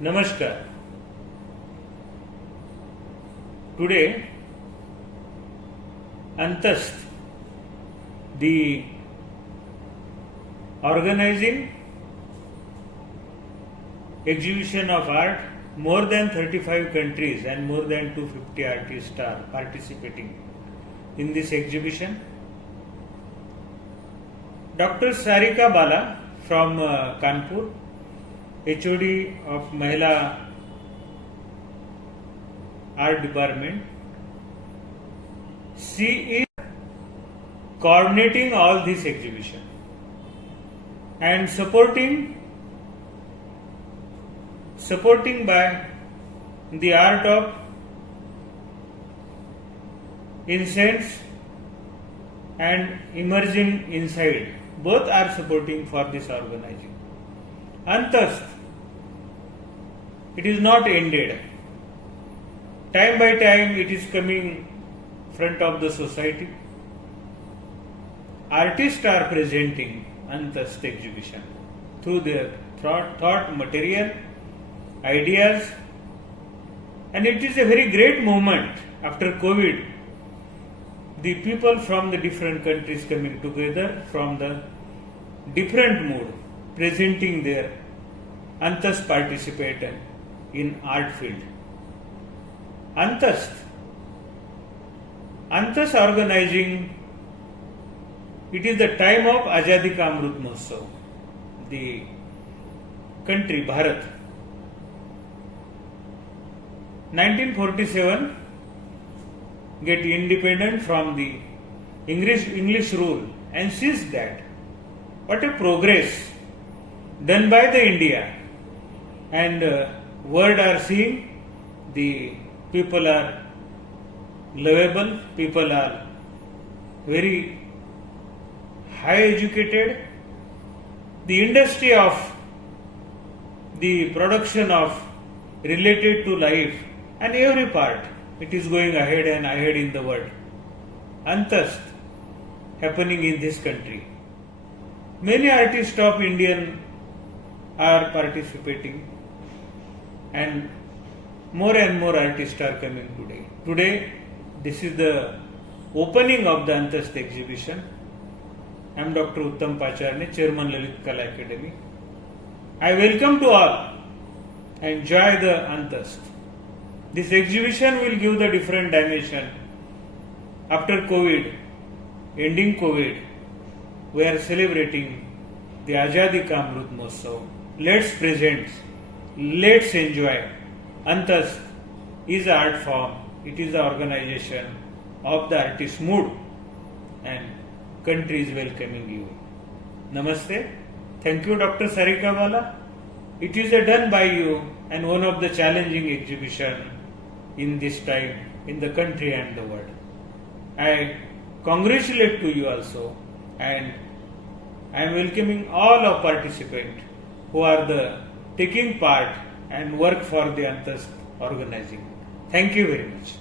Namaskar. Today, Antast, the organizing exhibition of art, more than 35 countries and more than 250 artists are participating in this exhibition. Dr. Sarika Bala from Kanpur, HOD of Mahila Art Department. She is coordinating all this exhibition and supporting by the art of incense and emerging inside. Both are supporting for this organizing. Antast, it is not ended. Time by time it is coming front of the society. Artists are presenting Antast exhibition through their thought material, ideas, and it is a very great moment after COVID. The people from the different countries coming together from the different mood, presenting their Antast participation in art field. Antast organizing, it is the time of Azadi Ka Amrit Mahotsav. The country, Bharat, 1947, get independent from the English rule, and since that, what a progress done by the India, and world are seeing the people are lovable, people are very high educated, the industry of the production of related to life and every part, it is going ahead and ahead in the world. Antast happening in this country. Many artists of Indian are participating and more artists are coming today. Today, this is the opening of the Antast exhibition. I am Dr. Uttam Pacharne, Chairman Lalit Kala Academy. I welcome to all. Enjoy the Antast. This exhibition will give the different dimension. After COVID, ending COVID, we are celebrating the Azadi Ka Amrit Mahotsav. Let's present, let's enjoy. Antast is an art form, it is the organization of the artist mood, and country is welcoming you. Namaste. Thank you, Dr. Sarika Bala. It is done by you and one of the challenging exhibition in this time in the country and the world. I congratulate to you also, and I am welcoming all of participants who are the taking part and work for the Antast organizing. Thank you very much.